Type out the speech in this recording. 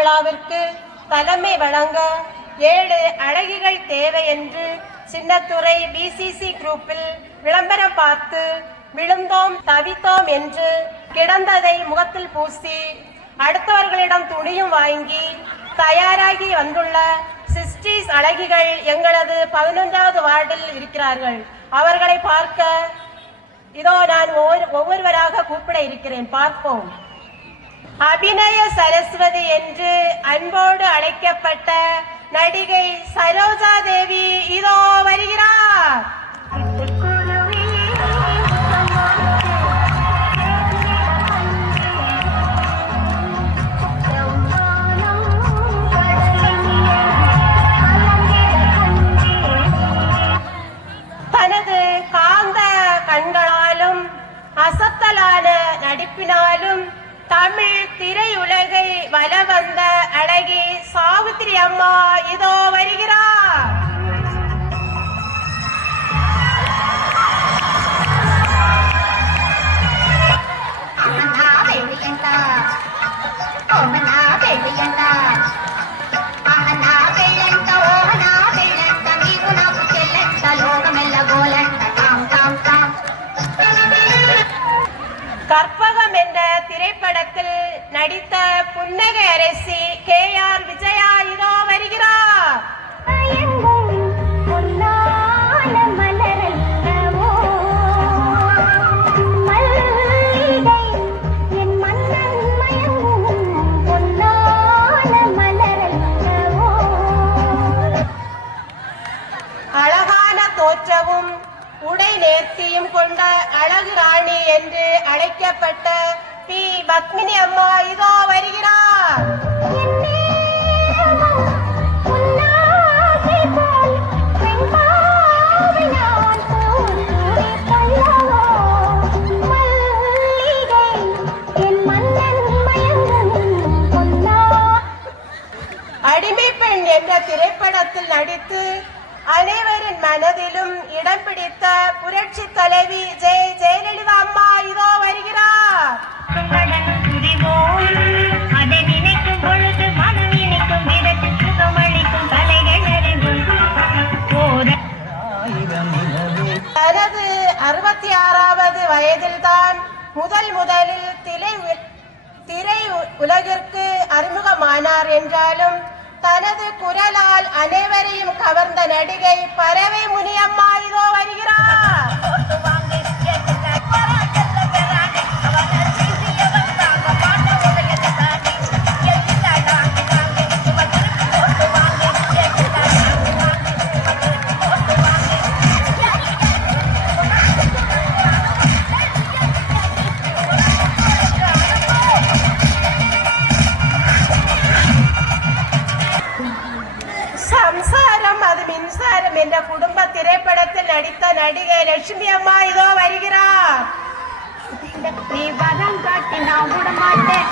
விழாவிற்கு தலைமை வழங்க 7 அழகிகள் தேவை என்று சின்னத்துறை BCC குரூப்பில் விளம்பரம் பார்த்து விழுந்தோம் தவித்தோம் என்று கிடந்ததை முகத்தில் பூசி அடுத்தவர்களிடம் துணியும் வாங்கி தயாராகி வந்துள்ள சிஸ்டீஸ் அழகிகள் எங்களது 11வது வார்டில் இருக்கிறார்கள். அவர்களை பார்க்க இதோ நான் ஒவ்வொருவராக கூப்பிட இருக்கிறேன். பார்ப்போம். அபிநய சரஸ்வதி என்று அன்போடு அழைக்கப்பட்ட நடிகை சரோஜா தேவி இதோ வருகிறார். தனது காந்த கண்களாலும் அசத்தலான நடிப்பினாலும் தமிழ் திரையுலகை வலம் வந்த அழகி சாவித்திரி அம்மா இதோ வருகிறார். கற்பகம் என்ற திரைப்படத்தில் நடித்த புன்னகை அரசி KR விஜயா இதோ வருகிறார். அழகான தோற்றமும் உடை நேர்த்தியும் கொண்ட அழகு ராணி என்று அழைக்கப்பட்ட P. பத்மினி அம்மா இதோ வருகிறார். அடிமை பெண் என்ற திரைப்படத்தில் நடித்து அனைவரின் மனதிலும் இடம் பிடித்த புரட்சி தலைவி ஜெயலலிதா அம்மா இதோ வருகிறார். தனது 66வது வயதில்தான் முதலில் திரை உலகிற்கு அறிமுகமானார் என்றாலும் தனது குரலால் அனைவரையும் கவர்ந்த நடிகை பறவை முனியம்மா இதோ வருகிறார். சம்சாரம் அது மின்சாரம் என்ற குடும்ப திரைப்படத்தில் நடித்த நடிகை லட்சுமி அம்மா இதோ வருகிறார். நீ வரம் காட்டி நான் விட மாட்டேன்.